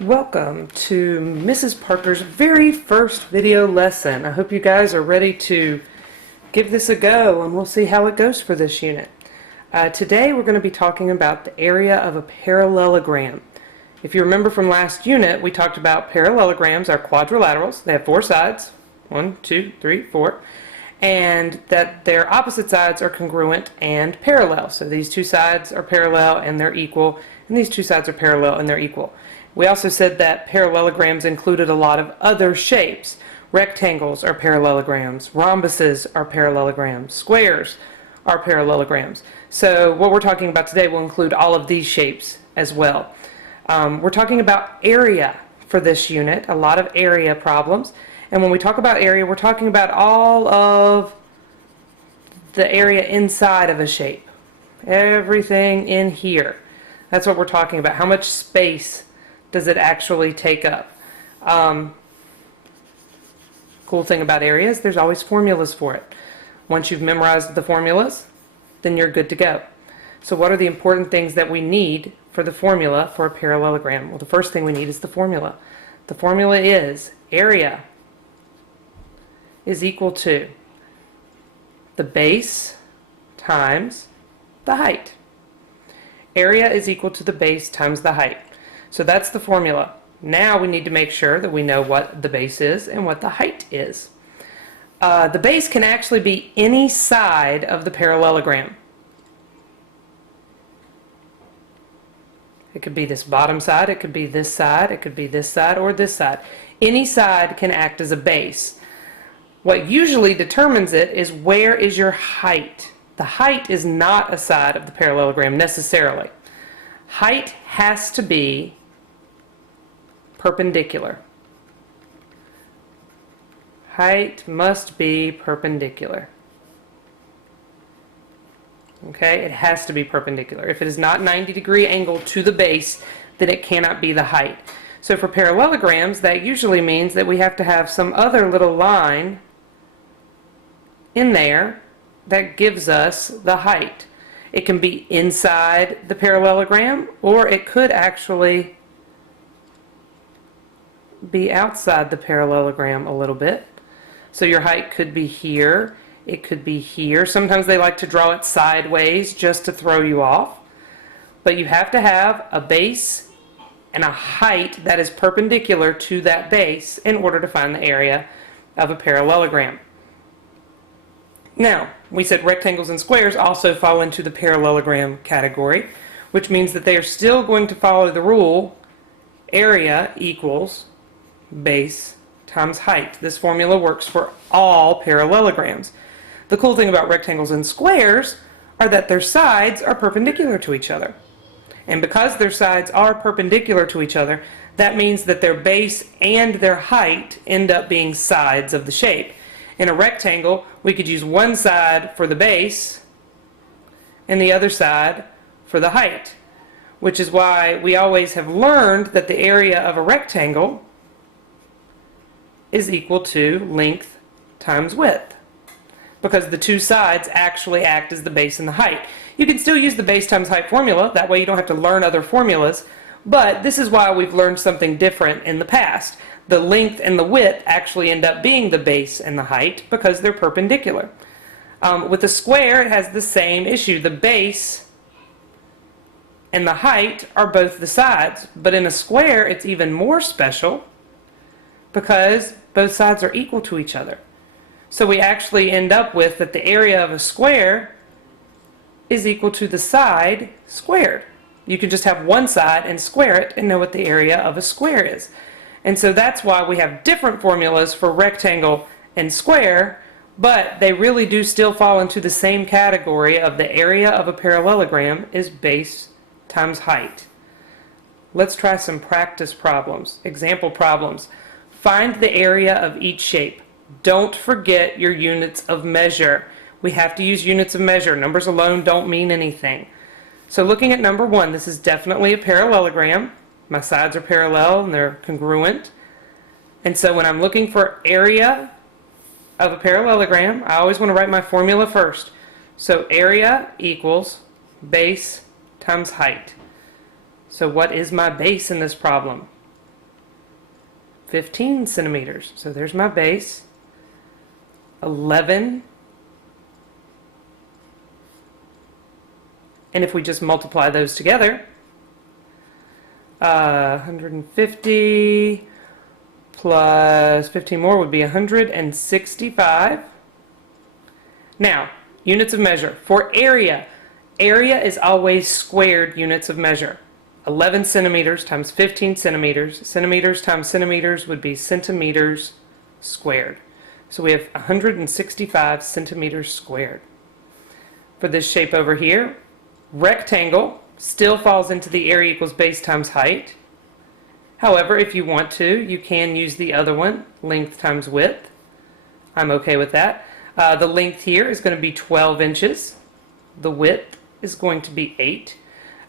Welcome to Mrs. Parker's very first video lesson. I hope you guys are ready to give this a go, and we'll see how it goes for this unit. Today we're going to be talking about the area of a parallelogram. If you remember from last unit, we talked about parallelograms are quadrilaterals. They have four sides, 1, 2, 3, 4, and that their opposite sides are congruent and parallel. So these two sides are parallel and they're equal, and these two sides are parallel and they're equal. We also said that parallelograms included a lot of other shapes. Rectangles are parallelograms, rhombuses are parallelograms, squares are parallelograms. So what we're talking about today will include all of these shapes as well. We're talking about area for this unit, a lot of area problems. And when we talk about area, we're talking about all of the area inside of a shape. Everything in here. That's what we're talking about. How much space does it actually take up? Cool thing about areas, there's always formulas for it. Once you've memorized the formulas, then you're good to go. So what are the important things that we need for the formula for a parallelogram? Well, the first thing we need is the formula. The formula is area is equal to the base times the height. Area is equal to the base times the height. So that's the formula. Now we need to make sure that we know what the base is and what the height is. The base can actually be any side of the parallelogram. It could be this bottom side, it could be this side, it could be this side, or this side. Any side can act as a base. What usually determines it is where is your height. The height is not a side of the parallelogram necessarily. Height has to be perpendicular. Height must be perpendicular. Okay, it has to be perpendicular. If it is not 90-degree angle to the base, then it cannot be the height. So for parallelograms, that usually means that we have to have some other little line in there that gives us the height. It can be inside the parallelogram, or it could actually be outside the parallelogram a little bit. So your height could be here, it could be here. Sometimes they like to draw it sideways just to throw you off. But you have to have a base and a height that is perpendicular to that base in order to find the area of a parallelogram. Now, we said rectangles and squares also fall into the parallelogram category, which means that they are still going to follow the rule area equals base times height. This formula works for all parallelograms. The cool thing about rectangles and squares are that their sides are perpendicular to each other. And because their sides are perpendicular to each other, that means that their base and their height end up being sides of the shape. In a rectangle, we could use one side for the base and the other side for the height, which is why we always have learned that the area of a rectangle is equal to length times width, because the two sides actually act as the base and the height. You can still use the base times height formula, that way you don't have to learn other formulas, but this is why we've learned something different in the past. The length and the width actually end up being the base and the height because they're perpendicular. With a square, it has the same issue. The base and the height are both the sides, but in a square it's even more special because both sides are equal to each other. So we actually end up with that the area of a square is equal to the side squared. You can just have one side and square it and know what the area of a square is. And so that's why we have different formulas for rectangle and square, but they really do still fall into the same category of the area of a parallelogram is base times height. Let's try some practice problems, example problems. Find the area of each shape. Don't forget your units of measure. We have to use units of measure. Numbers alone don't mean anything. So looking at number 1, this is definitely a parallelogram. My sides are parallel and they're congruent. And so when I'm looking for area of a parallelogram, I always want to write my formula first. So area equals base times height. So what is my base in this problem? 15 centimeters. So there's my base. 11. And if we just multiply those together, 150 plus 15 more would be 165. Now, units of measure. For area, area is always squared units of measure. 11 centimeters times 15 centimeters. Centimeters times centimeters would be centimeters squared. So we have 165 centimeters squared. For this shape over here, rectangle still falls into the area equals base times height. However, if you want to, you can use the other one, length times width. I'm okay with that. The length here is going to be 12 inches. The width is going to be 8.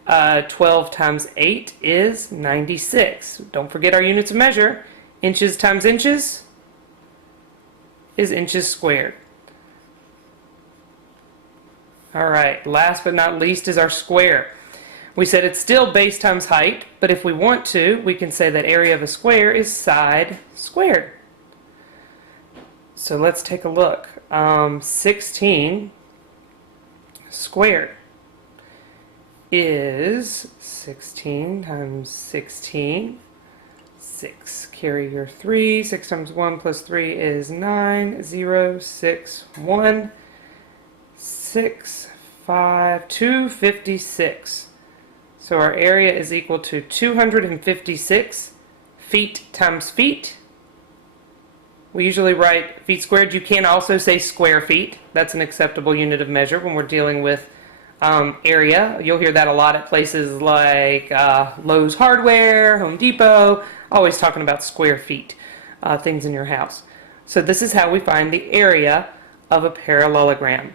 12 times 8 is 96. Don't forget our units of measure. Inches times inches is inches squared. All right, last but not least is our square. We said it's still base times height, but if we want to, we can say that area of a square is side squared. So let's take a look. 16 squared is 16 times 16, 6. Carry your 3. 6 times 1 plus 3 is 9, 0, 6, 1, 6, 5, 256. So our area is equal to 256 feet times feet. We usually write feet squared. You can also say square feet. That's an acceptable unit of measure when we're dealing with area. You'll hear that a lot at places like Lowe's Hardware, Home Depot, always talking about square feet, things in your house. So this is how we find the area of a parallelogram.